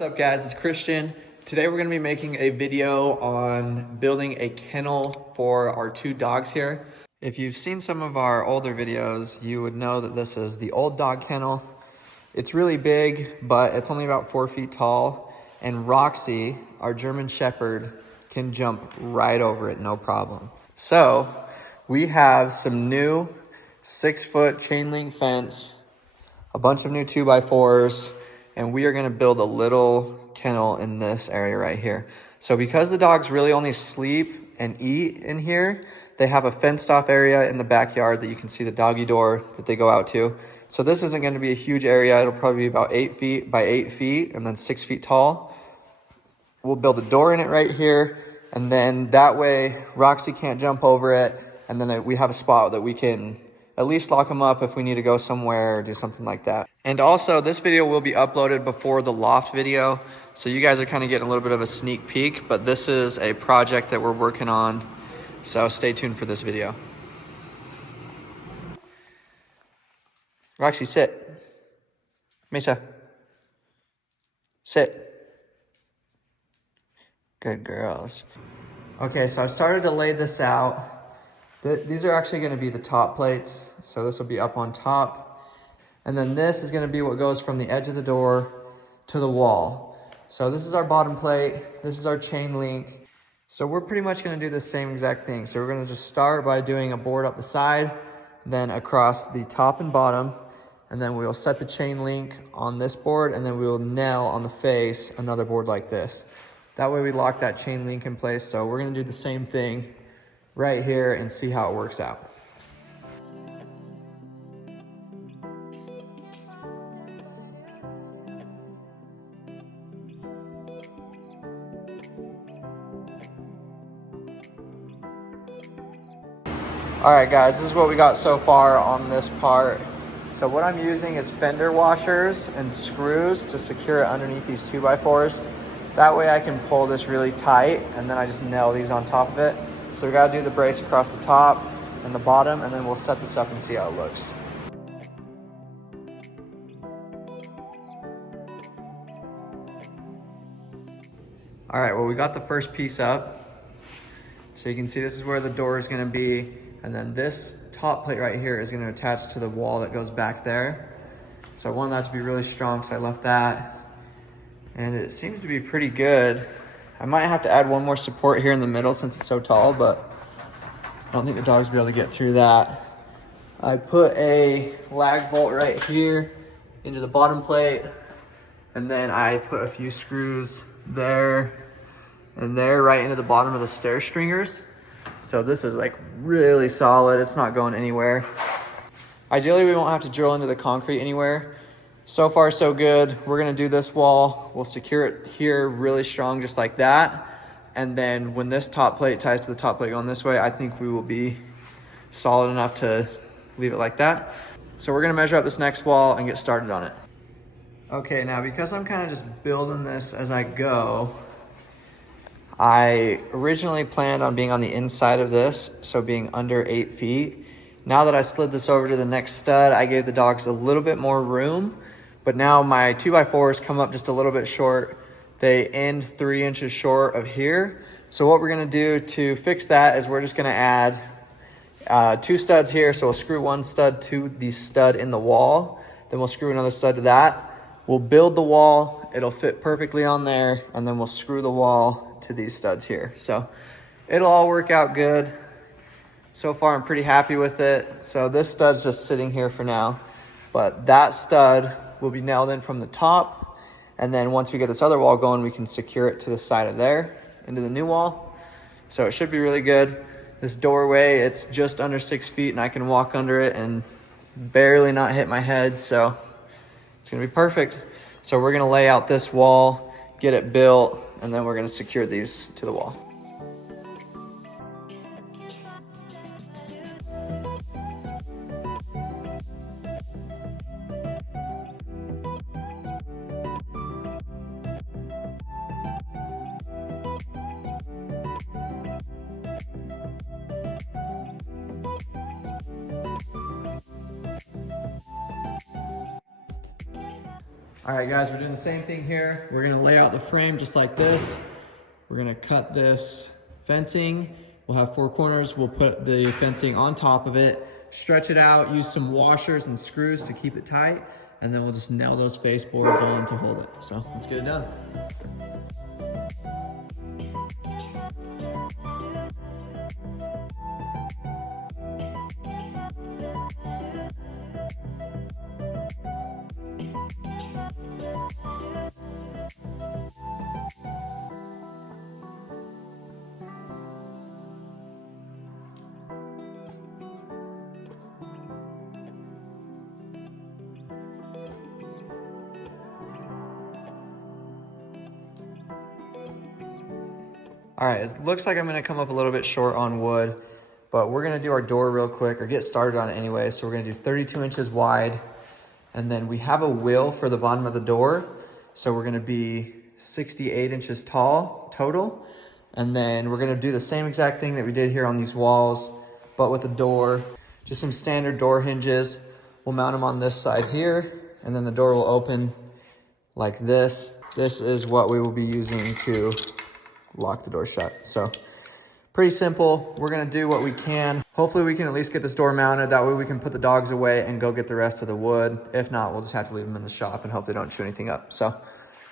What's up guys, it's Christian. Today we're gonna be making a video on building a kennel for our two dogs here. If you've seen some of our older videos, you would know that this is the old dog kennel. It's really big, but it's only about 4 feet tall. And Roxy, our German Shepherd, can jump right over it, no problem. So we have some new 6-foot chain link fence, a bunch of new 2x4s, and we are gonna build a little kennel in this area right here. So because the dogs really only sleep and eat in here, they have a fenced off area in the backyard that you can see the doggy door that they go out to. So this isn't gonna be a huge area. It'll probably be about 8 feet by 8 feet and then 6 feet tall. We'll build a door in it right here. And then that way Roxy can't jump over it. And then we have a spot that we can at least lock them up if we need to go somewhere or do something like that. And also this video will be uploaded before the loft video. So you guys are kind of getting a little bit of a sneak peek, but this is a project that we're working on. So stay tuned for this video. Roxy, sit. Mesa, sit. Good girls. Okay, so I've started to lay this out. These are actually gonna be the top plates. So this will be up on top. And then this is gonna be what goes from the edge of the door to the wall. So this is our bottom plate. This is our chain link. So we're pretty much gonna do the same exact thing. So we're gonna just start by doing a board up the side, then across the top and bottom, and then we'll set the chain link on this board, and then we will nail on the face another board like this. That way we lock that chain link in place. So we're gonna do the same thing right here and see how it works out. All right guys, this is what we got so far on this part. So what I'm using is fender washers and screws to secure it underneath these 2x4s. That way I can pull this really tight and then I just nail these on top of it. So we gotta do the brace across the top and the bottom, and then we'll set this up and see how it looks. All right, well, we got the first piece up. So you can see this is where the door is gonna be. And then this top plate right here is gonna attach to the wall that goes back there. So I wanted that to be really strong, so I left that. And it seems to be pretty good. I might have to add one more support here in the middle since it's so tall, but I don't think the dogs will be able to get through that. I put a lag bolt right here into the bottom plate, and then I put a few screws there and there right into the bottom of the stair stringers. So this is like really solid. It's not going anywhere. Ideally, we won't have to drill into the concrete anywhere. So far, so good. We're gonna do this wall. We'll secure it here really strong, just like that. And then when this top plate ties to the top plate going this way, I think we will be solid enough to leave it like that. So we're gonna measure up this next wall and get started on it. Okay, now because I'm kind of just building this as I go, I originally planned on being on the inside of this, so being under 8 feet. Now that I slid this over to the next stud, I gave the dogs a little bit more room, but now my 2x4s come up just a little bit short. They end 3 inches short of here. So what we're gonna do to fix that is we're just gonna add 2 studs here. So we'll screw 1 stud to the stud in the wall. Then we'll screw another stud to that. We'll build the wall. It'll fit perfectly on there. And then we'll screw the wall to these studs here. So it'll all work out good. So far, I'm pretty happy with it. So this stud's just sitting here for now, but that stud will be nailed in from the top. And then once we get this other wall going, we can secure it to the side of there into the new wall. So it should be really good. This doorway, it's just under 6 feet and I can walk under it and barely not hit my head. So it's gonna be perfect. So we're gonna lay out this wall, get it built, and then we're gonna secure these to the wall. All right, guys, we're doing the same thing here. We're gonna lay out the frame just like this. We're gonna cut this fencing. We'll have 4 corners. We'll put the fencing on top of it, stretch it out, use some washers and screws to keep it tight, and then we'll just nail those face boards on to hold it. So let's get it done. All right, it looks like I'm gonna come up a little bit short on wood, but we're gonna do our door real quick, or get started on it anyway. So we're gonna do 32 inches wide, and then we have a wheel for the bottom of the door. So we're gonna be 68 inches tall total. And then we're gonna do the same exact thing that we did here on these walls, but with the door, just some standard door hinges. We'll mount them on this side here, and then the door will open like this. This is what we will be using to lock the door shut. So pretty simple. We're gonna do what we can. Hopefully we can at least get this door mounted. That way we can put the dogs away and go get the rest of the wood. If not, we'll just have to leave them in the shop and hope they don't chew anything up. So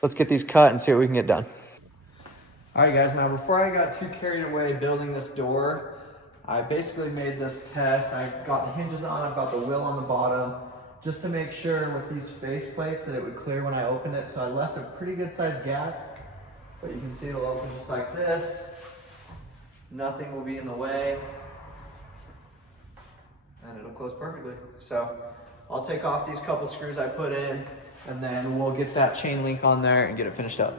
let's get these cut and see what we can get done. All right, guys, now before I got too carried away building this door, I basically made this test. I got the hinges on, I've got the wheel on the bottom, just to make sure with these face plates that it would clear when I opened it. So I left a pretty good sized gap. But you can see it'll open just like this. Nothing will be in the way. And it'll close perfectly. So I'll take off these couple screws I put in, and then we'll get that chain link on there and get it finished up.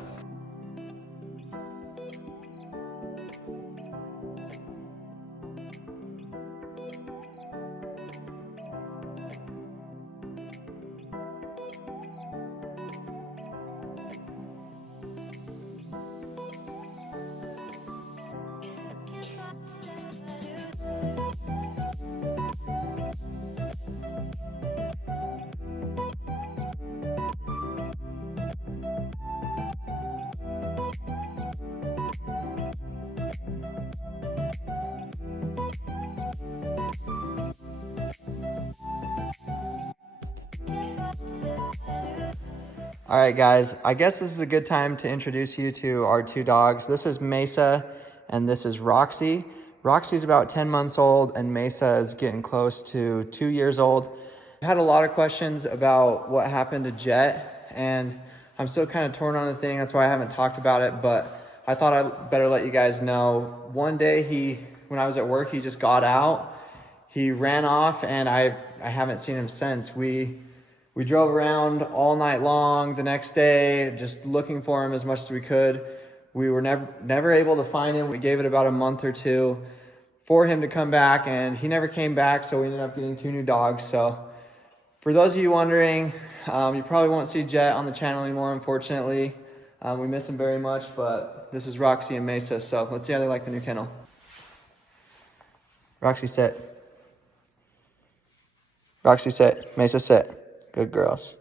All right, guys, I guess this is a good time to introduce you to our 2 dogs. This is Mesa and this is Roxy. Roxy's about 10 months old and Mesa is getting close to 2 years old. I've had a lot of questions about what happened to Jet, and I'm still kind of torn on the thing. That's why I haven't talked about it, but I thought I'd better let you guys know. One day when I was at work, he just got out. He ran off and I haven't seen him since. We drove around all night long the next day, just looking for him as much as we could. We were never able to find him. We gave it about a month or 2 for him to come back, and he never came back, so we ended up getting 2 new dogs. So for those of you wondering, you probably won't see Jet on the channel anymore, unfortunately. We miss him very much, but this is Roxy and Mesa, so let's see how they like the new kennel. Roxy, sit. Roxy, sit. Mesa, sit. Good girls.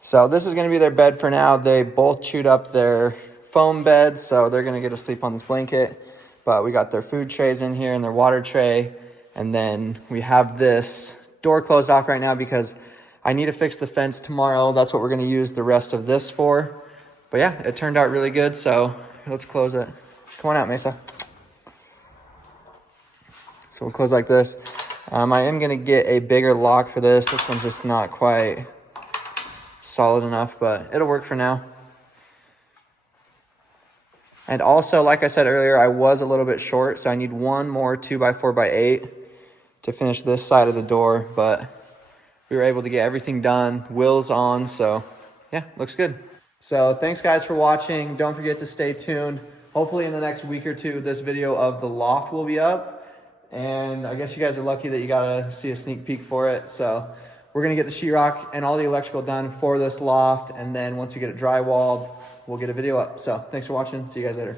So this is going to be their bed for now. They both chewed up their foam bed, so they're going to get to sleep on this blanket. But we got their food trays in here and their water tray. And then we have this door closed off right now because I need to fix the fence tomorrow. That's what we're going to use the rest of this for. But yeah, it turned out really good, so let's close it. Come on out, Mesa. So we'll close like this. I am going to get a bigger lock for this. This one's just not quite solid enough, but it'll work for now. And also, like I said earlier, I was a little bit short, so I need one more 2x4x8 to finish this side of the door, but we were able to get everything done. Wheels on, so yeah, looks good. So thanks guys for watching. Don't forget to stay tuned. Hopefully in the next week or 2, this video of the loft will be up. And I guess you guys are lucky that you got to see a sneak peek for it. So we're going to get the sheetrock and all the electrical done for this loft. And then once we get it drywalled, we'll get a video up. So thanks for watching. See you guys later.